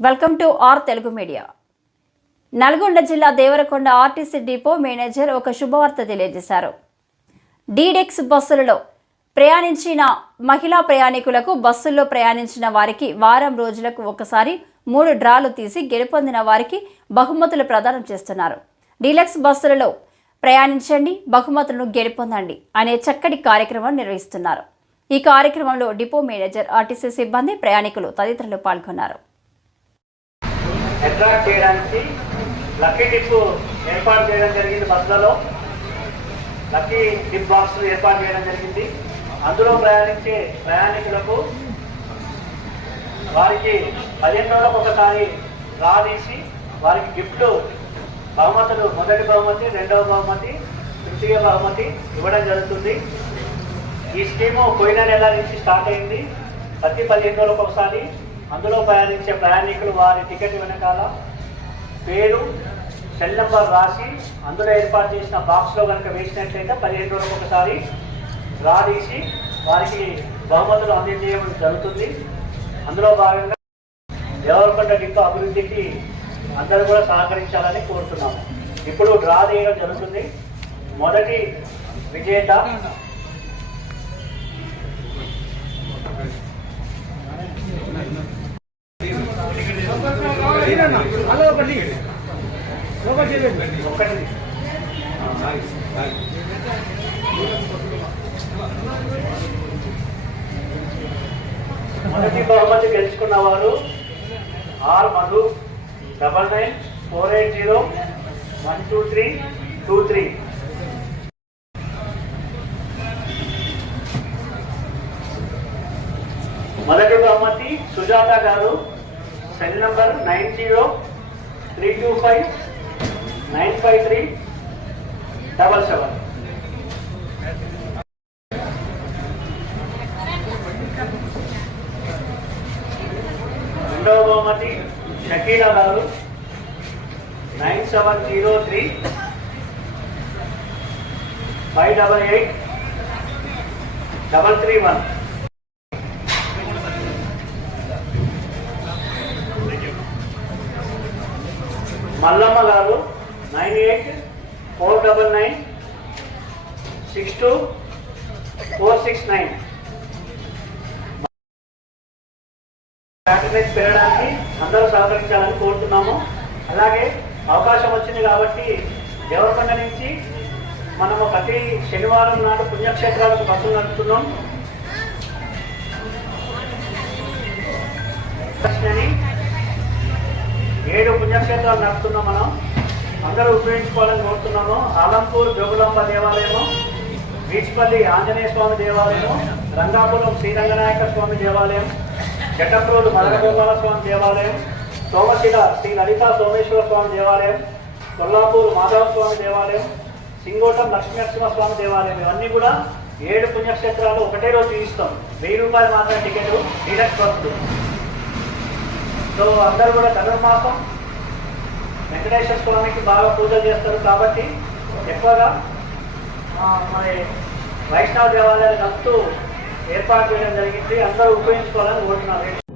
Welcome to R Telugu media Nalgonda జిల్లా Devarakonda RTC depot manager ఒక శుభవార్త తెలియజేశారు. డీడెక్స్ బస్సులలో ప్రయాణించిన మహిళా ప్రయాణికులకు బస్సుల్లో ప్రయాణించిన వారికి వారం రోజులకు ఒకసారి మూడు డ్రాలు తీసి గెలుపొందిన వారికి బహుమతులు ప్రదానం చేస్తున్నారు. డీలక్స్ బస్సులలో ప్రయాణించండి బహుమతులను గెలుపొందండి అనే చక్కటి కార్యక్రమం నిర్వహిస్తున్నారు. ఈ కార్యక్రమంలో డిపో మేనేజర్ ఆర్టీసీ సిబ్బంది ప్రయాణికులు తదితరులు పాల్గొన్నారు. అట్రాక్ట్ చేయడానికి లక్కీ టిప్ ఏర్పాటు చేయడం జరిగింది బస్సులలో. లక్కీ టిప్ బాక్సులు ఏర్పాటు చేయడం జరిగింది. అందులో ప్రయాణించే ప్రయాణికులకు వారికి పదిహేను రోజులకు ఒకసారి డ్రా తీసి వారికి గిఫ్ట్లు బహుమతులు మొదటి బహుమతి రెండవ బహుమతి తృతీయ బహుమతి ఇవ్వడం జరుగుతుంది. ఈ స్కీము పోయిన నెల నుంచి స్టార్ట్ అయింది. ప్రతి పదిహేను రోజులకు ఒకసారి అందులో ప్రయాణించే ప్రయాణికులు వారి టికెట్ వెనకాల పేరు సెల్ నెంబర్ రాసి అందులో ఏర్పాటు చేసిన బాక్స్లో కనుక వేసినట్లయితే పదిహేను రోజులకు ఒకసారి డ్రా తీసి వారికి బహుమతులు అందజేయడం జరుగుతుంది. అందులో భాగంగా దేవరకొండ డిపో అభివృద్ధికి అందరూ కూడా సహకరించాలని కోరుతున్నాము. ఇప్పుడు డ్రా చేయడం జరుగుతుంది. మొదటి విజేత ఒకటి మొదటి బహుమతి గెలుచుకున్న వారు R Madhu double nine four eight zero one two three two three. మొదటి బహుమతి సుజాత గారు cell number nine zero three two five nine five three double seven రెండవ బహుమతి షకీలా గారు. Nine seven zero three five double eight double three one Mallamma గారు nine eight four double nine six two four six nine. ప్యాటర్నైజ్ పెరగడానికి అందరూ సహకరించాలని కోరుతున్నాము. అలాగే అవకాశం వచ్చింది కాబట్టి దేవరకొండ నుంచి మనము ప్రతి శనివారం నాడు పుణ్యక్షేత్రాలకు బస్సులు నడుపుతున్నాం. అని ఏడు పుణ్యక్షేత్రాలు నడుపుతున్నాం మనం. అందరూ ఉపయోగించుకోవాలని కోరుతున్నాము. ఆలంపూర్ జోగులంబ దేవాలయము బీచ్పల్లి ఆంజనేయ స్వామి దేవాలయము రంగాపురం శ్రీరంగనాయక స్వామి దేవాలయం జటప్రోలు మదనగోపాల స్వామి దేవాలయం సోమశిల శ్రీ లలిత సోమేశ్వర స్వామి దేవాలయం కొల్లాపూర్ మాధవ స్వామి దేవాలయం సింగోటం లక్ష్మీనరసింహ స్వామి దేవాలయం. ఇవన్నీ కూడా ఏడు పుణ్యక్షేత్రాలు ఒకటే రోజు ఇస్తాం. వెయ్యి రూపాయలు మాత్రమే టికెట్ డీలక్స్ బస్సు. సో అందరూ కూడా ధనుర్మాసం వెంకటేశ్వర స్వామికి బాగా పూజలు చేస్తారు కాబట్టి ఎక్కువగా మరి వైష్ణవ దేవాలయాలు కలుపుతూ ఏర్పాటు చేయడం జరిగింది. అందరూ ఉపయోగించుకోవాలని కోరుతున్నారు